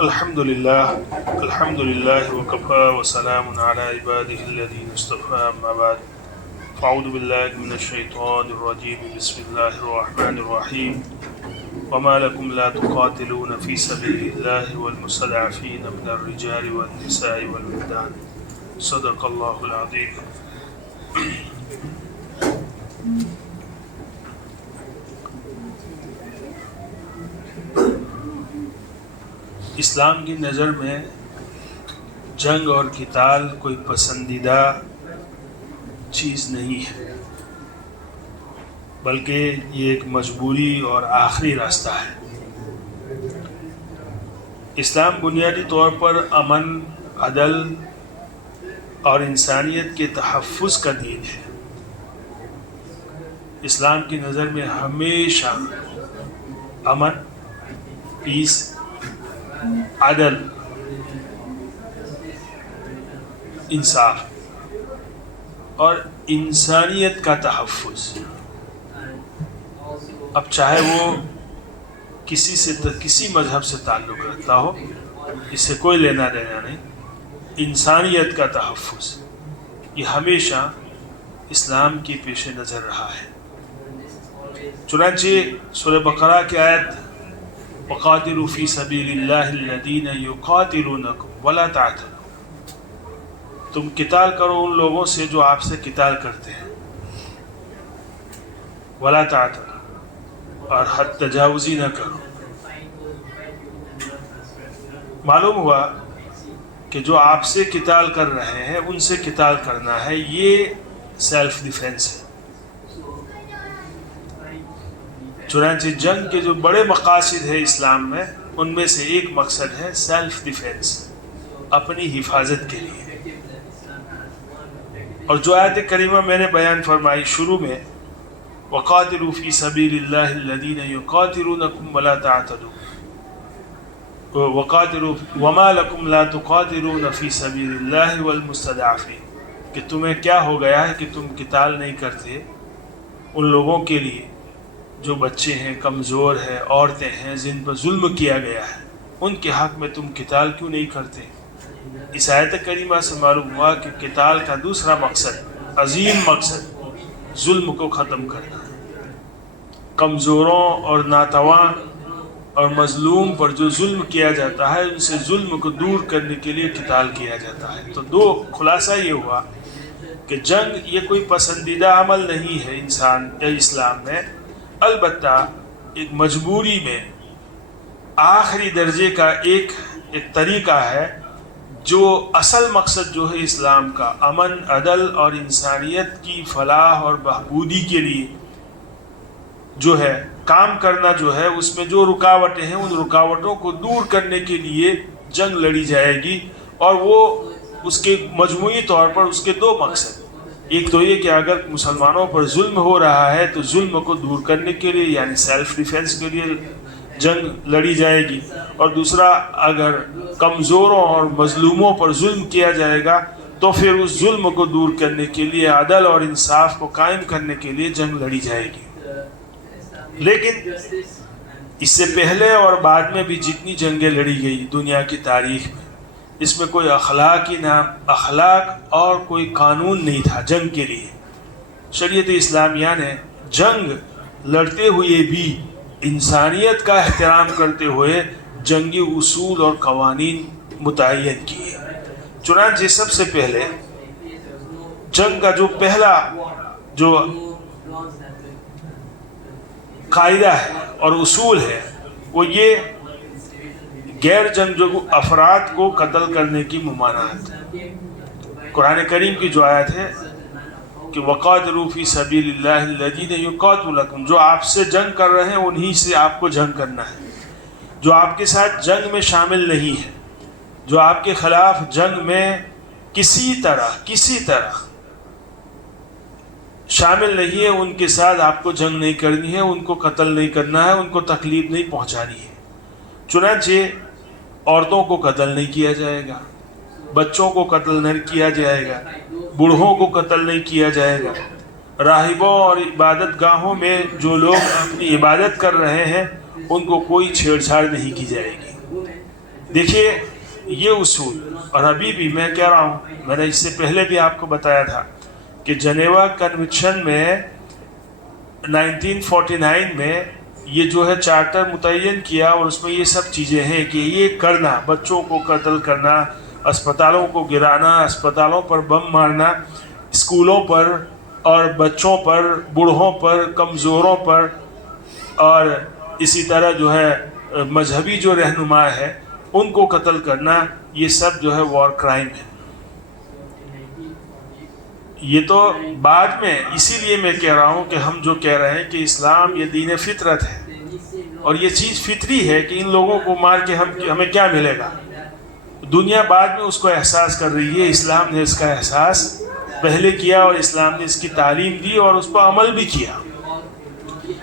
الحمدللہ وکفا وسلام علی عبادہ الذین اصطفى اما بعد فاعوذ باللہ من الشیطان الرجیم بسم اللہ الرحمن الرحیم وما لکم لا تقاتلون فی سبیل اللہ والمستضعفین من الرجال والنساء والولدان صدق اللہ العظیم۔ اسلام کی نظر میں جنگ اور قتال کوئی پسندیدہ چیز نہیں ہے، بلکہ یہ ایک مجبوری اور آخری راستہ ہے۔ اسلام بنیادی طور پر امن، عدل اور انسانیت کے تحفظ کا دین ہے۔ اسلام کی نظر میں ہمیشہ امن، پیس، عدل، انصاف اور انسانیت کا تحفظ، اب چاہے وہ کسی مذہب سے تعلق رکھتا ہو، اس سے کوئی لینا دینا نہیں، انسانیت کا تحفظ یہ ہمیشہ اسلام کی پیش نظر رہا ہے۔ چنانچہ سورہ بقرہ کی آیت وَقَاتِلُوا فِي سَبِيلِ اللَّهِ الَّذِينَ يُقَاتِلُونَكُمْ وَلَا تَعْتَدُوا، تم قتال کرو ان لوگوں سے جو آپ سے قتال کرتے ہیں، وَلَا تَعْتَدُوا، اور حد تجاوزی نہ کرو۔ معلوم ہوا کہ جو آپ سے قتال کر رہے ہیں ان سے قتال کرنا ہے، یہ سیلف ڈیفینس ہے۔ چنانچہ جنگ کے جو بڑے مقاصد ہیں اسلام میں، ان میں سے ایک مقصد ہے سیلف ڈیفینس، اپنی حفاظت کے لیے۔ اور جو آیت کریمہ میں نے بیان فرمائی شروع میں وَقَاتِلُوا فِي سَبِيلِ اللَّهِ الَّذِينَ يُقَاتِلُونَكُمْ وَلَا تَعْتَدُوا، وَمَا لَكُمْ لَا تُقَاتِلُونَ فِي سَبِيلِ اللَّهِ وَالْمُسْتَضْعَفِينَ، کہ تمہیں کیا ہو گیا ہے کہ تم قتال نہیں کرتے ان لوگوں کے لیے جو بچے ہیں، کمزور ہیں، عورتیں ہیں، جن پر ظلم کیا گیا ہے، ان کے حق میں تم قتال کیوں نہیں کرتے؟ اس آیت کریمہ سے معلوم ہوا کہ قتال کا دوسرا مقصد، عظیم مقصد، ظلم کو ختم کرنا ہے۔ کمزوروں اور ناتواں اور مظلوم پر جو ظلم کیا جاتا ہے، ان سے ظلم کو دور کرنے کے لیے قتال کیا جاتا ہے۔ تو دو خلاصہ یہ ہوا کہ جنگ یہ کوئی پسندیدہ عمل نہیں ہے اسلام میں، البتہ ایک مجبوری میں آخری درجے کا ایک طریقہ ہے۔ جو اصل مقصد جو ہے اسلام کا، امن، عدل اور انسانیت کی فلاح اور بہبودی کے لیے جو ہے کام کرنا، جو ہے اس میں جو رکاوٹیں ہیں، ان رکاوٹوں کو دور کرنے کے لیے جنگ لڑی جائے گی۔ اور وہ اس کے مجموعی طور پر اس کے دو مقصد، ایک تو یہ کہ اگر مسلمانوں پر ظلم ہو رہا ہے تو ظلم کو دور کرنے کے لیے یعنی سیلف ڈیفینس کے لیے جنگ لڑی جائے گی، اور دوسرا اگر کمزوروں اور مظلوموں پر ظلم کیا جائے گا تو پھر اس ظلم کو دور کرنے کے لیے، عدل اور انصاف کو قائم کرنے کے لیے جنگ لڑی جائے گی۔ لیکن اس سے پہلے اور بعد میں بھی جتنی جنگیں لڑی گئی دنیا کی تاریخ میں، اس میں کوئی اخلاق اور کوئی قانون نہیں تھا جنگ کے لیے۔ شریعت اسلامیہ نے جنگ لڑتے ہوئے بھی انسانیت کا احترام کرتے ہوئے جنگی اصول اور قوانین متعین کیے۔ چنانچہ سب سے پہلے جنگ کا جو پہلا جو قاعدہ ہے اور اصول ہے وہ یہ غیر جنگجو افراد کو قتل کرنے کی ممانعت۔ قرآن کریم کی جو آیت ہے کہ وَقَاتِلُوا فِي سَبِيلِ اللَّهِ الَّذِينَ يُقَاتِلُونَكُمْ، جو آپ سے جنگ کر رہے ہیں انہی سے آپ کو جنگ کرنا ہے۔ جو آپ کے ساتھ جنگ میں شامل نہیں ہے، جو آپ کے خلاف جنگ میں کسی طرح شامل نہیں ہے، ان کے ساتھ آپ کو جنگ نہیں کرنی ہے، ان کو قتل نہیں کرنا ہے، ان کو تکلیف نہیں پہنچانی ہے۔ چنانچہ عورتوں کو قتل نہیں کیا جائے گا، بچوں کو قتل نہیں کیا جائے گا، بوڑھوں کو قتل نہیں کیا جائے گا، راہبوں اور عبادت گاہوں میں جو لوگ اپنی عبادت کر رہے ہیں ان کو کوئی چھیڑ چھاڑ نہیں کی جائے گی۔ دیکھیے یہ اصول، اور ابھی بھی میں کہہ رہا ہوں، میں نے اس سے پہلے بھی آپ کو بتایا تھا کہ جنیوا کنونشن میں 1949 میں یہ جو ہے چارٹر متعین کیا، اور اس میں یہ سب چیزیں ہیں کہ یہ کرنا، بچوں کو قتل کرنا، اسپتالوں کو گرانا، اسپتالوں پر بم مارنا، اسکولوں پر اور بچوں پر، بوڑھوں پر، کمزوروں پر، اور اسی طرح جو ہے مذہبی جو رہنما ہے ان کو قتل کرنا، یہ سب جو ہے وار کرائم ہے۔ یہ تو بعد میں، اسی لیے میں کہہ رہا ہوں کہ ہم جو کہہ رہے ہیں کہ اسلام یہ دین فطرت ہے، اور یہ چیز فطری ہے کہ ان لوگوں کو مار کے ہمیں کیا ملے گا۔ دنیا بعد میں اس کو احساس کر رہی ہے، اسلام نے اس کا احساس پہلے کیا، اور اسلام نے اس کی تعلیم دی اور اس پر عمل بھی کیا۔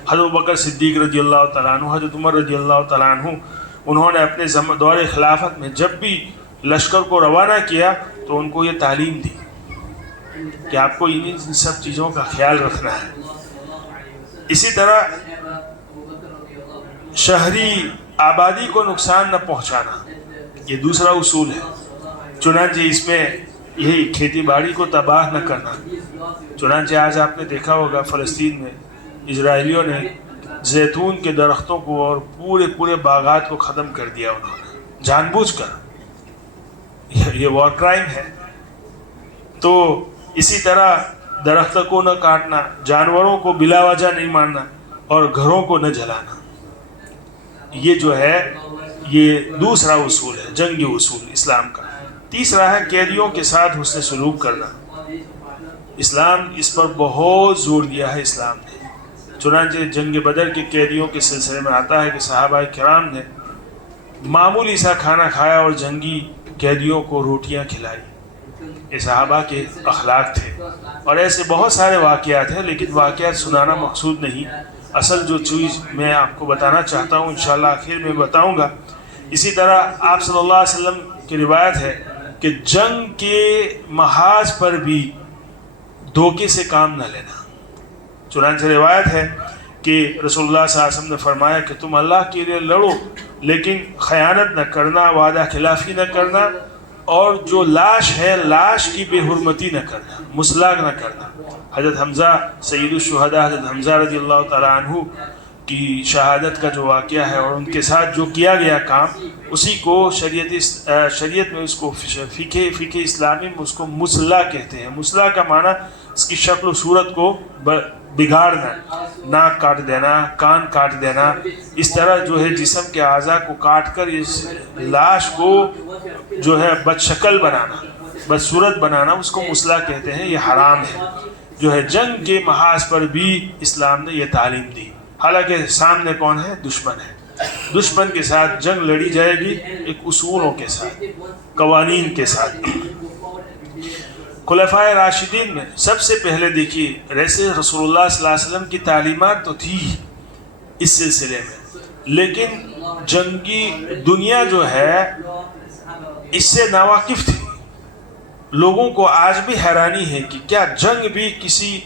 حضرت بکر صدیق رضی اللہ تعالیٰ عنہ، حضرت عمر رضی اللہ تعالیٰ عنہ، انہوں نے اپنے دور خلافت میں جب بھی لشکر کو روانہ کیا تو ان کو یہ تعلیم دی کہ آپ کو ان سب چیزوں کا خیال رکھنا ہے۔ اسی طرح شہری آبادی کو نقصان نہ پہنچانا، یہ دوسرا اصول ہے۔ چنانچہ اس میں یہی کھیتی باڑی کو تباہ نہ کرنا۔ چنانچہ آج آپ نے دیکھا ہوگا فلسطین میں اسرائیلیوں نے زیتون کے درختوں کو اور پورے باغات کو ختم کر دیا، انہوں نے جان بوجھ کر، یہ وار کرائم ہے۔ تو اسی طرح درختوں کو نہ کاٹنا، جانوروں کو بلا وجہ نہیں مارنا، اور گھروں کو نہ جلانا، یہ جو ہے یہ دوسرا اصول ہے، جنگی اصول اسلام کا۔ تیسرا ہے قیدیوں کے ساتھ حسن سلوک کرنا۔ اسلام اس پر بہت زور دیا ہے اسلام نے۔ چنانچہ جنگ بدر کے قیدیوں کے سلسلے میں آتا ہے کہ صحابہ کرام نے معمولی سا کھانا کھایا اور جنگی قیدیوں کو روٹیاں کھلائی۔ یہ صحابہ کے اخلاق تھے، اور ایسے بہت سارے واقعات ہیں، لیکن واقعات سنانا مقصود نہیں۔ اصل جو چیز میں آپ کو بتانا چاہتا ہوں انشاءاللہ آخر میں بتاؤں گا۔ اسی طرح آپ صلی اللہ علیہ وسلم کی روایت ہے کہ جنگ کے محاذ پر بھی دھوکے سے کام نہ لینا۔ چنانچہ روایت ہے کہ رسول اللہ صلی اللہ علیہ وسلم نے فرمایا کہ تم اللہ کے لیے لڑو، لیکن خیانت نہ کرنا، وعدہ خلافی نہ کرنا، اور جو لاش ہے لاش کی بے حرمتی نہ کرنا، مسلاق نہ کرنا۔ حضرت حمزہ سید الشہداء، حضرت حمزہ رضی اللہ تعالیٰ عنہ کی شہادت کا جو واقعہ ہے اور ان کے ساتھ جو کیا گیا کام، اسی کو شریعت میں اس کو فقہ اسلامی میں اس کو مسلح کہتے ہیں۔ مسلح کا معنی اس کی شکل و صورت کو بگاڑنا، ناک کاٹ دینا، کان کاٹ دینا، اس طرح جو ہے جسم کے اعضاء کو کاٹ کر اس لاش کو جو ہے بد شکل بنانا، بد صورت بنانا، اس کو مسلح کہتے ہیں۔ یہ حرام ہے۔ جو ہے جنگ کے محاذ پر بھی اسلام نے یہ تعلیم دی۔ حالانکہ سامنے کون ہے؟ دشمن ہے۔ دشمن کے ساتھ جنگ لڑی جائے گی ایک اصولوں کے ساتھ، قوانین کے ساتھ۔ خلفائے راشدین میں سب سے پہلے دیکھیے، ویسے رسول اللہ صلی اللہ علیہ وسلم کی تعلیمات تو تھی اس سلسلے میں، لیکن جنگی دنیا جو ہے اس سے ناواقف تھی۔ لوگوں کو آج بھی حیرانی ہے کہ کیا جنگ بھی کسی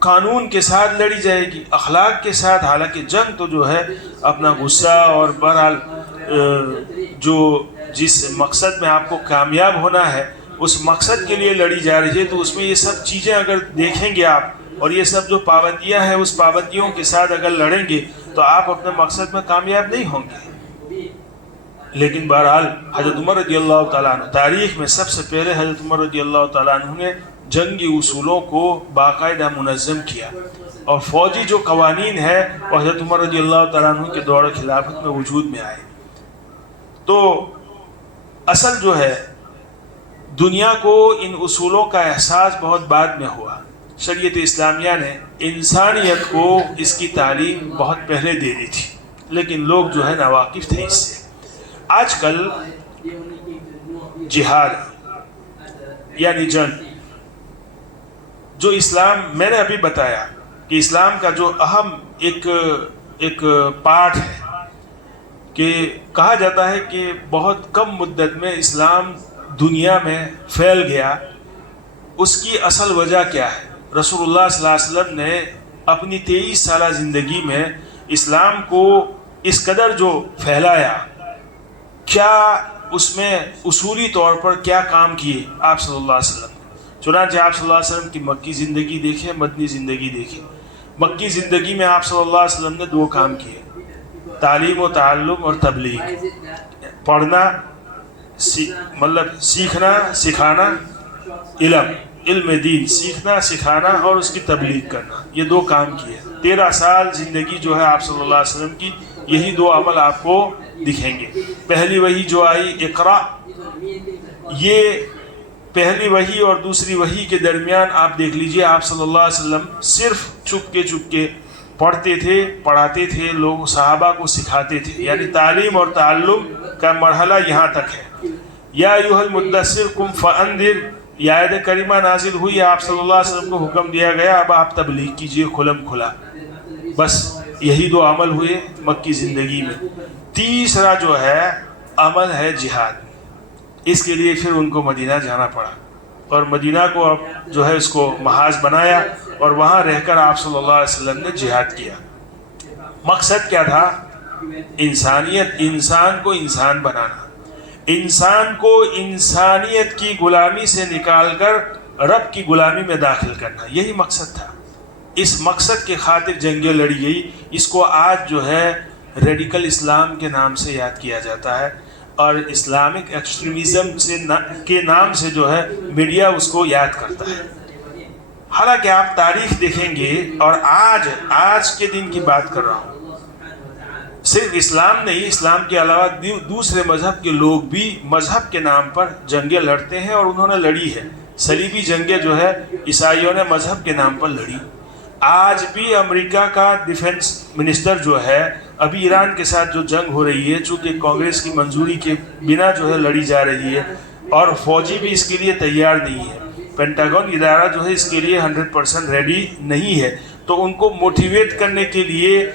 قانون کے ساتھ لڑی جائے گی، اخلاق کے ساتھ؟ حالانکہ جنگ تو جو ہے اپنا غصہ اور بہرحال جو جس مقصد میں آپ کو کامیاب ہونا ہے اس مقصد کے لیے لڑی جا رہی ہے، تو اس میں یہ سب چیزیں اگر دیکھیں گے آپ، اور یہ سب جو پابندیاں ہیں اس پابندیوں کے ساتھ اگر لڑیں گے تو آپ اپنے مقصد میں کامیاب نہیں ہوں گے۔ لیکن بہرحال حضرت عمر رضی اللہ تعالیٰ عنہ، تاریخ میں سب سے پہلے حضرت عمر رضی اللہ تعالیٰ عنہ نے جنگی اصولوں کو باقاعدہ منظم کیا، اور فوجی جو قوانین ہے وہ حضرت عمر رضی اللہ تعالیٰ عنہ کے دور خلافت میں وجود میں آئے۔ تو اصل جو ہے دنیا کو ان اصولوں کا احساس بہت بعد میں ہوا۔ شریعت اسلامیہ نے انسانیت کو اس کی تعلیم بہت پہلے دے دی تھی، لیکن لوگ جو ہے ناواقف تھے اس سے۔ آج کل جہاد یعنی جنگ، جو اسلام، میں نے ابھی بتایا کہ اسلام کا جو اہم ایک پارٹ ہے، کہ کہا جاتا ہے کہ بہت کم مدت میں اسلام دنیا میں پھیل گیا۔ اس کی اصل وجہ کیا ہے؟ رسول اللہ صلی اللہ علیہ وسلم نے اپنی 23 سالہ زندگی میں اسلام کو اس قدر جو پھیلایا کیا اس میں اصولی طور پر کیا کام کیے آپ صلی اللہ علیہ وسلم. چنانچہ آپ صلی اللہ علیہ وسلم کی مکی زندگی دیکھیں، مدنی زندگی دیکھیں. مکی زندگی میں آپ صلی اللہ علیہ وسلم نے 2 کام کیے، تعلیم و تعلم اور تبلیغ. پڑھنا مطلب سیکھنا سکھانا، علم دین سیکھنا سکھانا اور اس کی تبلیغ کرنا، یہ 2 کام کیے. 13 سال زندگی جو ہے آپ صلی اللہ علیہ وسلم کی، یہی 2 عمل آپ کو دکھیں گے. پہلی وحی جو آئی اقرا، یہ پہلی وحی اور دوسری وحی کے درمیان آپ دیکھ لیجئے آپ صلی اللہ علیہ وسلم صرف چپ کے پڑھتے تھے، پڑھاتے تھے، لوگ صحابہ کو سکھاتے تھے. یعنی تعلیم اور تعلم کا مرحلہ یہاں تک ہے. یا ایھا المدثر قم فانذر، یہ آیت کریمہ نازل ہوئی، آپ صلی اللہ علیہ وسلم کو حکم دیا گیا اب آپ تبلیغ کیجئے کھلم کھلا. بس یہی 2 عمل ہوئے مکی زندگی میں. تیسرا جو ہے عمل ہے جہاد. اس کے لیے پھر ان کو مدینہ جانا پڑا اور مدینہ کو اب جو ہے اس کو محاذ بنایا اور وہاں رہ کر آپ صلی اللہ علیہ وسلم نے جہاد کیا. مقصد کیا تھا؟ انسانیت، انسان کو انسان بنانا، انسان کو انسانیت کی غلامی سے نکال کر رب کی غلامی میں داخل کرنا، یہی مقصد تھا. اس مقصد کے خاطر جنگیں لڑی گئی. اس کو آج جو ہے ریڈیکل اسلام کے نام سے یاد کیا جاتا ہے اور اسلامک ایکسٹریمزم کے نام سے جو ہے میڈیا اس کو یاد کرتا ہے. حالانکہ آپ تاریخ دیکھیں گے، اور آج کے دن کی بات کر رہا ہوں، صرف اسلام نہیں، اسلام کے علاوہ دوسرے مذہب کے لوگ بھی مذہب کے نام پر جنگیں لڑتے ہیں اور انہوں نے لڑی ہے. صلیبی جنگیں جو ہے عیسائیوں نے مذہب کے نام پر لڑی. آج بھی امریکہ کا ڈیفنس منسٹر جو ہے ابھی ایران کے ساتھ جو جنگ ہو رہی ہے، چونکہ کانگریس کی منظوری کے بنا جو ہے لڑی جا رہی ہے اور فوجی بھی اس کے لیے تیار نہیں ہے. پینٹاگون ادارہ جو ہے اس کے لیے 100% ریڈی نہیں ہے. تو ان کو موٹیویٹ کرنے کے لیے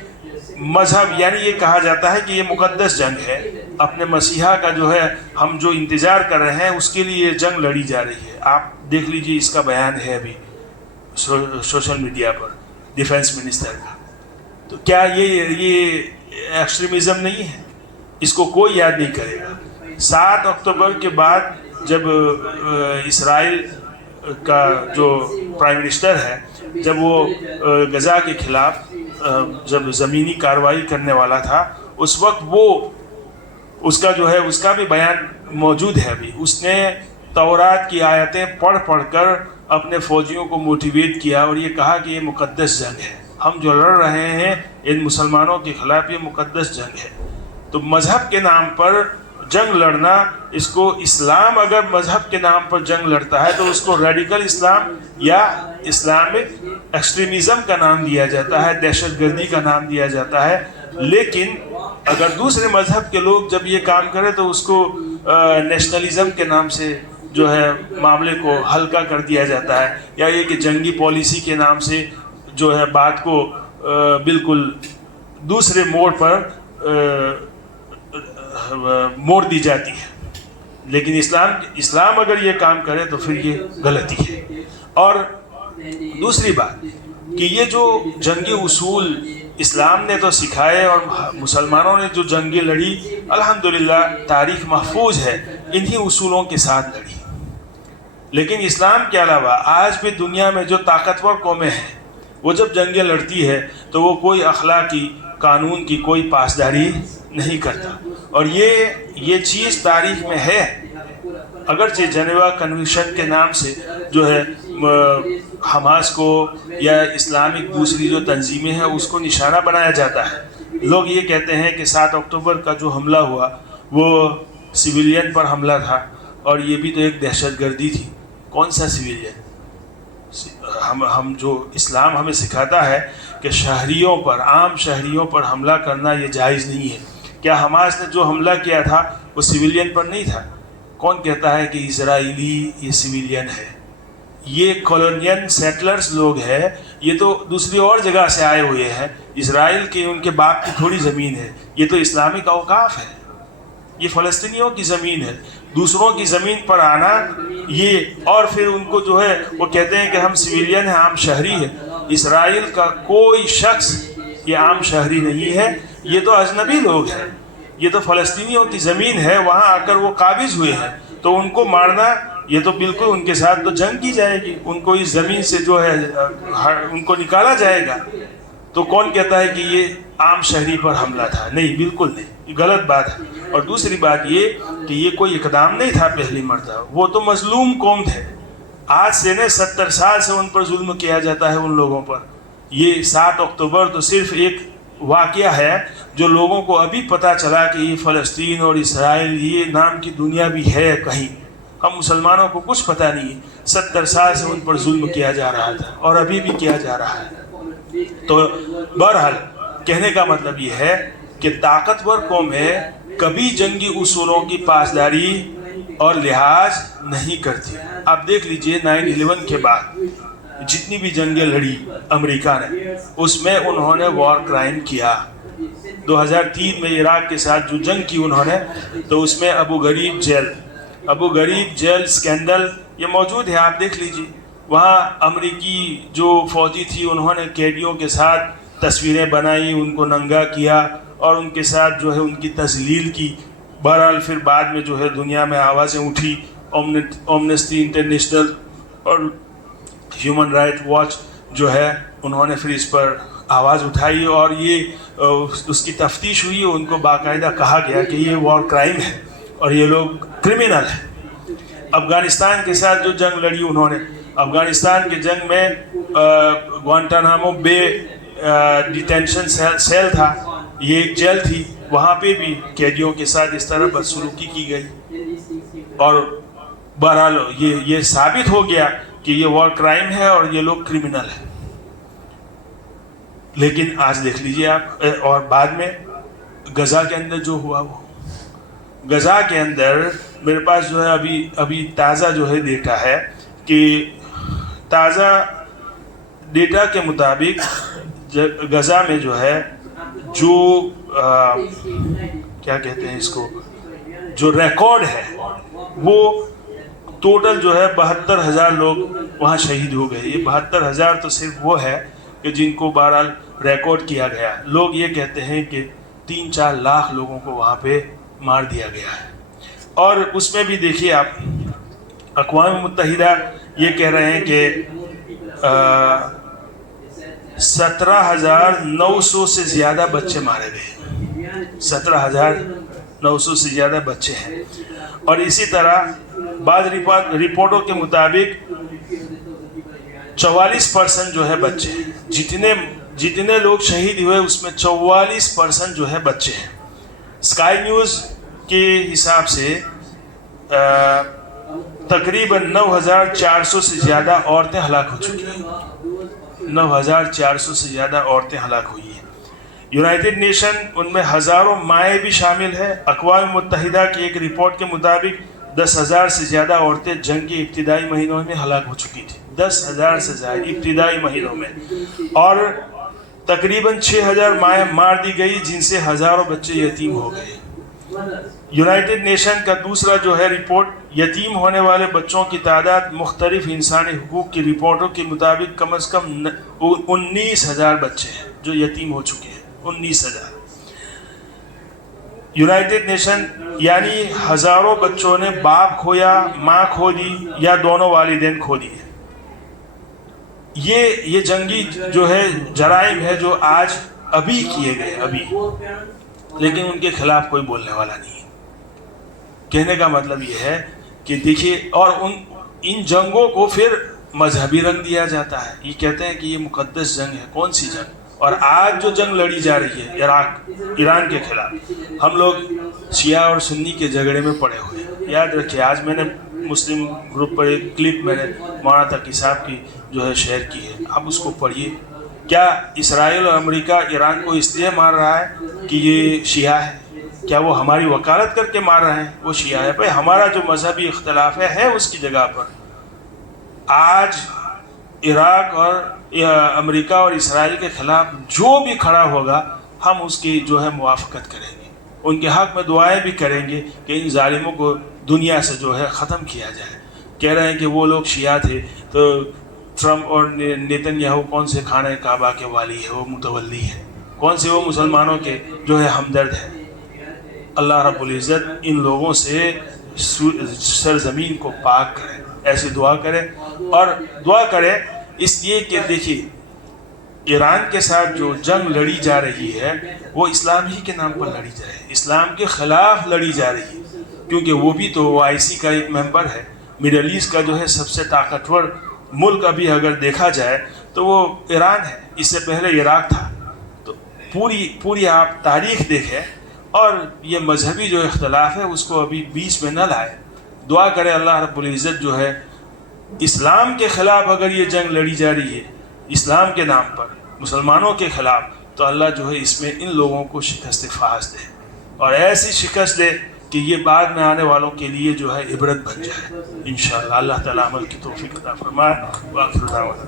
مذہب، یعنی یہ کہا جاتا ہے کہ یہ مقدس جنگ ہے، اپنے مسیحا کا جو ہے ہم جو انتظار کر رہے ہیں اس کے لیے یہ جنگ لڑی جا رہی ہے. آپ دیکھ لیجئے، اس کا بیان ہے ابھی سوشل میڈیا پر ڈیفنس منسٹر کا. تو کیا یہ ایکسٹریمزم نہیں ہے؟ اس کو کوئی یاد نہیں کرے گا. 7 اکتوبر کے بعد جب اسرائیل کا جو پرائم منسٹر ہے، جب وہ غزہ کے خلاف جب زمینی کارروائی کرنے والا تھا، اس وقت وہ اس کا جو ہے اس کا بھی بیان موجود ہے ابھی. اس نے تورات کی آیتیں پڑھ کر اپنے فوجیوں کو موٹیویٹ کیا اور یہ کہا کہ یہ مقدس جنگ ہے، ہم جو لڑ رہے ہیں ان مسلمانوں کے خلاف یہ مقدس جنگ ہے. تو مذہب کے نام پر جنگ لڑنا، اس کو اسلام اگر مذہب کے نام پر جنگ لڑتا ہے تو اس کو ریڈیکل اسلام یا اسلامک ایکسٹریمزم کا نام دیا جاتا ہے، دہشت گردی کا نام دیا جاتا ہے. لیکن اگر دوسرے مذہب کے لوگ جب یہ کام کرے تو اس کو نیشنلزم کے نام سے جو ہے معاملے کو ہلکا کر دیا جاتا ہے، یا یہ کہ جنگی پالیسی کے نام سے جو ہے بات کو بالکل دوسرے موڑ پر موڑ دی جاتی ہے. لیکن اسلام اگر یہ کام کرے تو پھر یہ غلطی ہے. اور دوسری بات کہ یہ جو جنگی اصول اسلام نے تو سکھائے اور مسلمانوں نے جو جنگیں لڑی، الحمدللہ تاریخ محفوظ ہے، انہی اصولوں کے ساتھ لڑی. لیکن اسلام کے علاوہ آج بھی دنیا میں جو طاقتور قومیں ہیں، وہ جب جنگیں لڑتی ہے تو وہ کوئی اخلاقی قانون کی کوئی پاسداری نہیں کرتا. اور یہ چیز تاریخ میں ہے. اگرچہ جنیوا کنونشن کے نام سے جو ہے حماس کو یا اسلامک دوسری جو تنظیمیں ہیں اس کو نشانہ بنایا جاتا ہے. لوگ یہ کہتے ہیں کہ 7 اکتوبر کا جو حملہ ہوا وہ سویلین پر حملہ تھا اور یہ بھی تو ایک دہشت گردی تھی. کون سا سویلین؟ ہم جو اسلام ہمیں سکھاتا ہے کہ شہریوں پر، عام شہریوں پر حملہ کرنا یہ جائز نہیں ہے. کیا حماس نے جو حملہ کیا تھا وہ سویلین پر نہیں تھا؟ کون کہتا ہے کہ اسرائیلی یہ سویلین ہے؟ یہ کالونین سیٹلرز لوگ ہیں، یہ تو دوسری اور جگہ سے آئے ہوئے ہیں. اسرائیل کی ان کے باپ کی تھوڑی زمین ہے، یہ تو اسلامک اوقاف ہے، یہ فلسطینیوں کی زمین ہے. دوسروں کی زمین پر آنا یہ، اور پھر ان کو جو ہے وہ کہتے ہیں کہ ہم سویلین ہیں، عام شہری ہیں. اسرائیل کا کوئی شخص یہ عام شہری نہیں ہے، یہ تو اجنبی لوگ ہیں. یہ تو فلسطینیوں کی زمین ہے, وہاں آ کر وہ قابض ہوئے ہیں, تو ان کو مارنا یہ تو بالکل ان کے ساتھ تو جنگ کی جائے گی, ان کو اس زمین سے جو ہے ان کو نکالا جائے گا. تو کون کہتا ہے کہ یہ عام شہری پر حملہ تھا؟ نہیں, بالکل نہیں, یہ غلط بات ہے. اور دوسری بات یہ کہ یہ کوئی اقدام نہیں تھا پہلی مرتبہ, وہ تو مظلوم قوم تھے. آج سے 70 سال سے ان پر ظلم کیا جاتا ہے, ان لوگوں پر. یہ 7 اکتوبر تو صرف ایک واقعہ ہے جو لوگوں کو ابھی پتہ چلا کہ یہ فلسطین اور اسرائیل یہ نام کی دنیا بھی ہے کہیں. ہم مسلمانوں کو کچھ پتہ نہیں. 70 سال سے ان پر ظلم کیا جا رہا تھا اور ابھی بھی کیا جا رہا ہے. تو بہرحال کہنے کا مطلب یہ ہے کہ طاقتور قوم ہے کبھی جنگی اصولوں کی پاسداری اور لحاظ نہیں کرتی. آپ دیکھ لیجئے 9/11 کے بعد جتنی بھی جنگیں لڑی امریکہ نے, اس میں انہوں نے وار کرائم کیا. 2003 میں عراق کے ساتھ جو جنگ کی انہوں نے, تو اس میں ابو غریب جیل سکینڈل یہ موجود ہے, آپ دیکھ لیجئے. وہاں امریکی جو فوجی تھی انہوں نے قیدیوں کے ساتھ تصویریں بنائی, ان کو ننگا کیا اور ان کے ساتھ جو ہے ان کی تذلیل کی. بہرحال پھر بعد میں جو ہے دنیا میں آوازیں اٹھی, امنسٹی انٹرنیشنل اور ہیومن رائٹ واچ جو ہے انہوں نے پھر اس پر آواز اٹھائی اور یہ اس کی تفتیش ہوئی. ان کو باقاعدہ کہا گیا کہ یہ وار کرائم ہے اور یہ لوگ کرمنل ہیں. افغانستان کے ساتھ جو جنگ لڑی انہوں نے, افغانستان کے جنگ میں گوانٹانامو بے ڈیٹینشن سیل تھا, یہ ایک جیل تھی, وہاں پہ بھی قیدیوں کے ساتھ اس طرح بدسلوکی کی گئی. اور بہرحال یہ ثابت ہو گیا کہ یہ وار کرائم ہے اور یہ لوگ کرمنل ہیں. لیکن آج دیکھ لیجئے آپ, اور بعد میں غزہ کے اندر جو ہوا, وہ غزہ کے اندر میرے پاس جو ہے ابھی تازہ جو ہے ڈیٹا ہے کہ تازہ ڈیٹا کے مطابق غزہ میں جو ہے جو کیا کہتے ہیں اس کو, جو ریکارڈ ہے وہ ٹوٹل جو ہے 72,000 لوگ وہاں شہید ہو گئے. یہ 72,000 تو صرف وہ ہے کہ جن کو بہرحال ریکارڈ کیا گیا. لوگ یہ کہتے ہیں کہ 3-4 لاکھ لوگوں کو وہاں پہ مار دیا گیا ہے. اور اس میں بھی دیکھیے آپ, اقوام متحدہ یہ کہہ رہے ہیں کہ 17,900 سے زیادہ بچے مارے گئے. 17,900 سے زیادہ بچے ہیں. اور اسی طرح بعض رپورٹوں کے مطابق 44% جو ہے بچے ہیں. جتنے لوگ شہید ہوئے اس میں 44% جو ہے بچے ہیں. اسکائی نیوز کے حساب سے تقریباً 9,400 سے زیادہ عورتیں ہلاک ہو چکی ہیں. 9,400 سے زیادہ عورتیں ہلاک ہوئی ہیں. یونائٹڈ نیشن ان میں ہزاروں مائیں بھی شامل ہیں. اقوام متحدہ کی ایک رپورٹ کے مطابق 10,000 سے زیادہ عورتیں جنگ کے ابتدائی مہینوں میں ہلاک ہو چکی تھیں. 10,000 سے زیادہ ابتدائی مہینوں میں. اور تقریباً 6,000 مائیں مار دی گئی, جن سے ہزاروں بچے یتیم ہو گئے. یونائٹڈ نیشن کا دوسرا جو ہے رپورٹ, یتیم ہونے والے بچوں کی تعداد مختلف انسانی حقوق کی رپورٹوں کے مطابق کم از کم 19,000 بچے ہیں جو یتیم ہو چکے ہیں. 19,000. یونائٹڈ نیشن یعنی ہزاروں بچوں نے باپ کھویا, ماں کھو دی یا دونوں والدین کھو دیے. یہ جنگی جو ہے جرائم ہے جو آج ابھی کیے گئے ابھی, لیکن ان کے خلاف کوئی بولنے والا نہیں ہے. کہنے کا مطلب یہ ہے کہ دیکھیے, اور ان جنگوں کو پھر مذہبی رنگ دیا جاتا ہے. یہ کہتے ہیں کہ یہ مقدس جنگ ہے. کون سی جنگ؟ اور آج جو جنگ لڑی جا رہی ہے ایران کے خلاف, ہم لوگ شیعہ اور سنی کے جھگڑے میں پڑے ہوئے ہیں. یاد رکھیے, آج میں نے مسلم گروپ پر ایک کلپ میں نے مولانا تقی صاحب کی جو ہے شیئر کی ہے, آپ اس کو پڑھیے. کیا اسرائیل اور امریکہ ایران کو اس لیے مار رہا ہے کہ یہ شیعہ ہے؟ کیا وہ ہماری وکالت کر کے مار رہے ہیں؟ وہ شیعہ ہے. بھائی ہمارا جو مذہبی اختلاف ہے اس کی جگہ پر آج عراق اور امریکہ اور اسرائیل کے خلاف جو بھی کھڑا ہوگا ہم اس کی جو ہے موافقت کریں گے. ان کے حق میں دعائیں بھی کریں گے کہ ان ظالموں کو دنیا سے جو ہے ختم کیا جائے. کہہ رہے ہیں کہ وہ لوگ شیعہ تھے تو ٹرمپ اور نیتن یاہو کون سے خانہ کعبہ کے والی ہے, وہ متولی ہے؟ کون سے وہ مسلمانوں کے جو ہے ہمدرد ہے؟ اللہ رب العزت ان لوگوں سے سرزمین کو پاک کرے. ایسی دعا کرے، اور دعا کرے اس لیے کہ دیکھیے ایران کے ساتھ جو جنگ لڑی جا رہی ہے وہ اسلام ہی کے نام پر لڑی جائے، اسلام کے خلاف لڑی جا رہی ہے، کیونکہ وہ بھی تو OIC کا ایک ممبر ہے. مڈل ایسٹ کا جو ہے سب سے طاقتور ملک ابھی اگر دیکھا جائے تو وہ ایران ہے، اس سے پہلے عراق تھا. تو پوری آپ تاریخ دیکھیں، اور یہ مذہبی جو اختلاف ہے اس کو ابھی بیچ میں نہ لائے. دعا کرے اللہ رب العزت جو ہے اسلام کے خلاف اگر یہ جنگ لڑی جا رہی ہے اسلام کے نام پر مسلمانوں کے خلاف، تو اللہ جو ہے اس میں ان لوگوں کو شکست فاس دے، اور ایسی شکست دے کہ یہ بعد میں آنے والوں کے لیے جو ہے عبرت بن جائے انشاءاللہ. اللہ تعالیٰ عمل کی توفیق عطا فرمائے. وآخر دعوانا